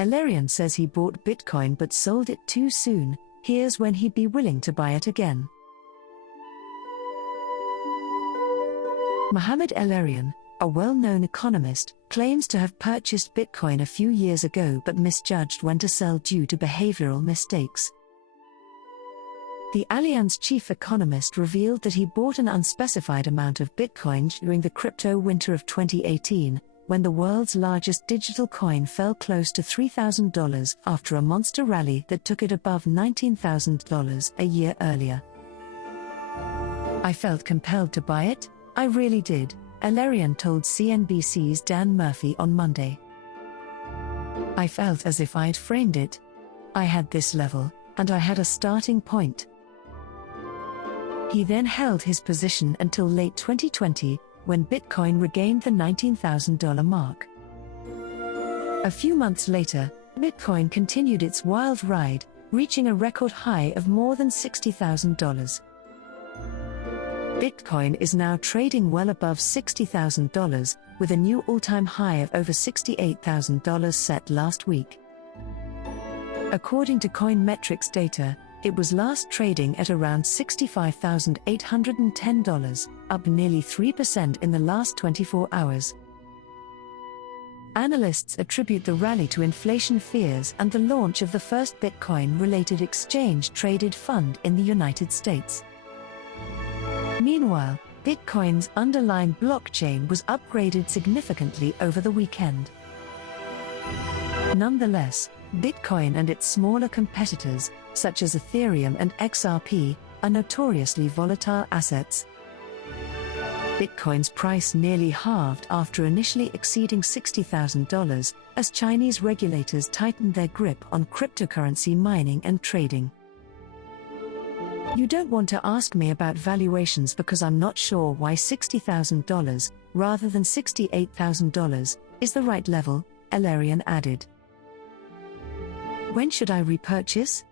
El-Erian says he bought Bitcoin but sold it too soon. Here's when he'd be willing to buy it again. Mohamed El-Erian, a well-known economist, claims to have purchased Bitcoin a few years ago but misjudged when to sell due to behavioral mistakes. The Allianz chief economist revealed that he bought an unspecified amount of Bitcoin during the crypto winter of 2018, when the world's largest digital coin fell close to $3,000 after a monster rally that took it above $19,000 a year earlier. "I felt compelled to buy it, I really did," El-Erian told CNBC's Dan Murphy on Monday. "I felt as if I'd framed it. I had this level, and I had a starting point." He then held his position until late 2020, when Bitcoin regained the $19,000 mark. A few months later, Bitcoin continued its wild ride, reaching a record high of more than $60,000. Bitcoin is now trading well above $60,000, with a new all-time high of over $68,000 set last week. According to Coinmetrics data, it was last trading at around $65,810, up nearly 3% in the last 24 hours. Analysts attribute the rally to inflation fears and the launch of the first Bitcoin-related exchange-traded fund in the United States. Meanwhile, Bitcoin's underlying blockchain was upgraded significantly over the weekend. Nonetheless, Bitcoin and its smaller competitors, such as Ethereum and XRP, are notoriously volatile assets. Bitcoin's price nearly halved after initially exceeding $60,000, as Chinese regulators tightened their grip on cryptocurrency mining and trading. "You don't want to ask me about valuations because I'm not sure why $60,000, rather than $68,000, is the right level," El-Erian added. "When should I repurchase?"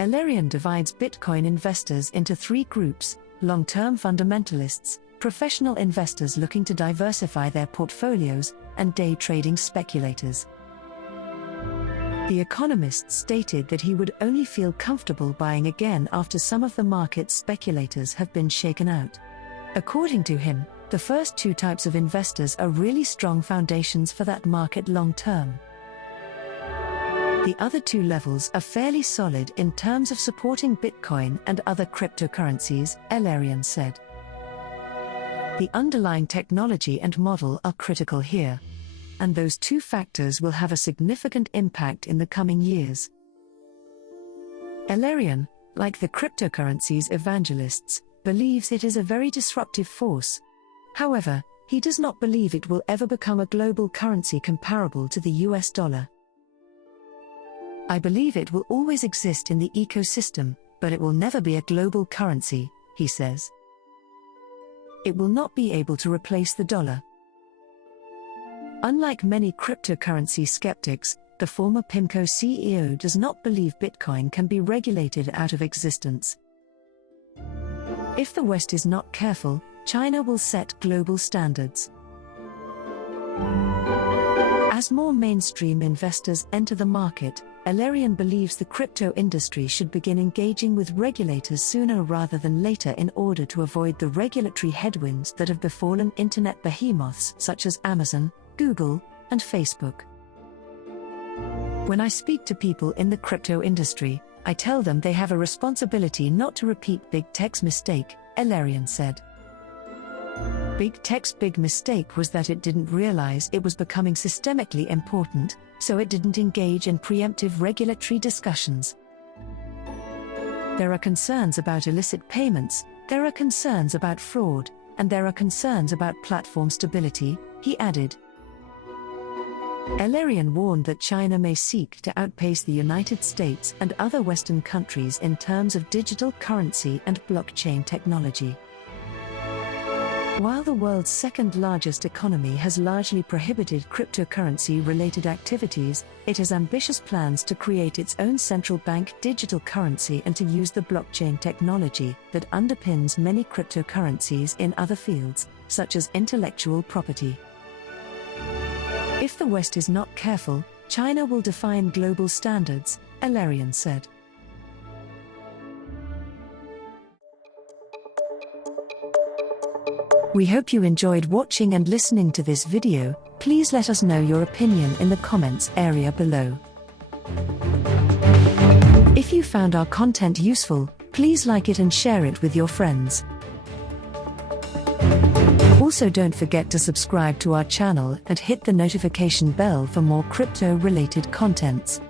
El-Erian divides Bitcoin investors into three groups: long-term fundamentalists, professional investors looking to diversify their portfolios, and day trading speculators. The economist stated that he would only feel comfortable buying again after some of the market's speculators have been shaken out. According to him, the first two types of investors are really strong foundations for that market long-term. The other two levels are fairly solid in terms of supporting Bitcoin and other cryptocurrencies, El-Erian said. The underlying technology and model are critical here, and those two factors will have a significant impact in the coming years. El-Erian, like the cryptocurrencies evangelists, believes it is a very disruptive force. However, he does not believe it will ever become a global currency comparable to the US dollar. "I believe it will always exist in the ecosystem, but it will never be a global currency," he says. "It will not be able to replace the dollar." Unlike many cryptocurrency skeptics, the former PIMCO CEO does not believe Bitcoin can be regulated out of existence. If the West is not careful, China will set global standards. As more mainstream investors enter the market, El-Erian believes the crypto industry should begin engaging with regulators sooner rather than later in order to avoid the regulatory headwinds that have befallen internet behemoths such as Amazon, Google, and Facebook. "When I speak to people in the crypto industry, I tell them they have a responsibility not to repeat Big Tech's mistake," El-Erian said. Big Tech's big mistake was that it didn't realize it was becoming systemically important, so it didn't engage in preemptive regulatory discussions. "There are concerns about illicit payments, there are concerns about fraud, and there are concerns about platform stability," he added. El-Erian warned that China may seek to outpace the United States and other Western countries in terms of digital currency and blockchain technology. While the world's second-largest economy has largely prohibited cryptocurrency-related activities, it has ambitious plans to create its own central bank digital currency and to use the blockchain technology that underpins many cryptocurrencies in other fields, such as intellectual property. If the West is not careful, China will define global standards, El-Erian said. We hope you enjoyed watching and listening to this video. Please let us know your opinion in the comments area below. If you found our content useful, please like it and share it with your friends. Also, don't forget to subscribe to our channel and hit the notification bell for more crypto-related contents.